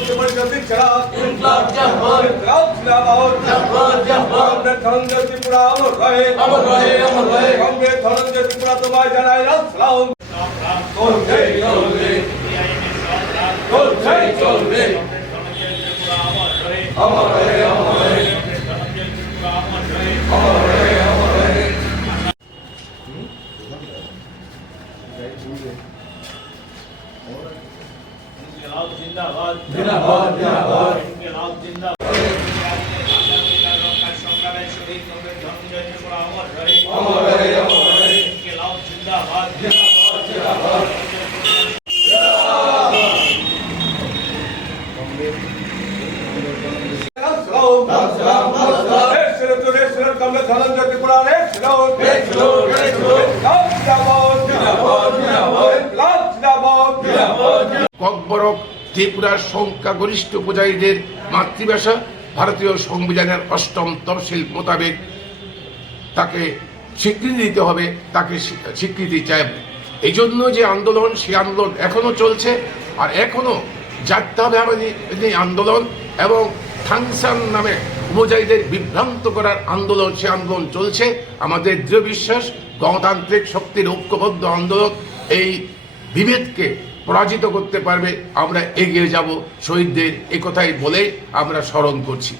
Committee সর্দার বানাজা party কেন্দ্রীয় কমিটির সদস্য কমরেড নারায়ণ ইনকলাব জিন্দাবাদ ধনঞ্জয় ত্রিপুরা অমর রহে অমর রহে, অমর রহে। কংগ্রেস ধনঞ্জয় ত্রিপুরা তোমায় জানাই সালাম চলছে চলবে চলছে চলবে অমর রহে অমর রহে অমর রহে জিন্দাবাদ জিন্দাবাদ, জিন্দাবাদ। ইনকিলাব জিন্দাবাদ সংগ্রামের শহীদ কমরেড ধনঞ্জয় ত্রিপুরা অমর রহে অমর রহে, অমর রহে। ইনকিলাব জিন্দাবাদ ধনঞ্জয় ত্রিপুরা রে ককবরক ত্রিপুরার সংখ্যাগরিষ্ঠ পূজারীদের মাতৃভাষা ভারতীয় সংবিধানের অষ্টম তফসিল মোতাবেক তাকে স্বীকৃতি দিতে হবে, তাকে স্বীকৃতি চায় এই জন্য যে আন্দোলন, সেই আন্দোলন এখনও চলছে আর এখনও জাতীয়ভাবাদী এই আন্দোলন এবং থাংসান নামে উপজাতিদের বিভ্রান্ত করার আন্দোলন, সে আন্দোলন চলছে। আমাদের দৃঢ় বিশ্বাস, গণতান্ত্রিক শক্তির ঐক্যবদ্ধ আন্দোলন এই বিভেদকে পরাজিত করতে পারবে আমরা এগিয়ে যাব। শহীদদের একথাই কথাই বলে আমরা স্মরণ করছি।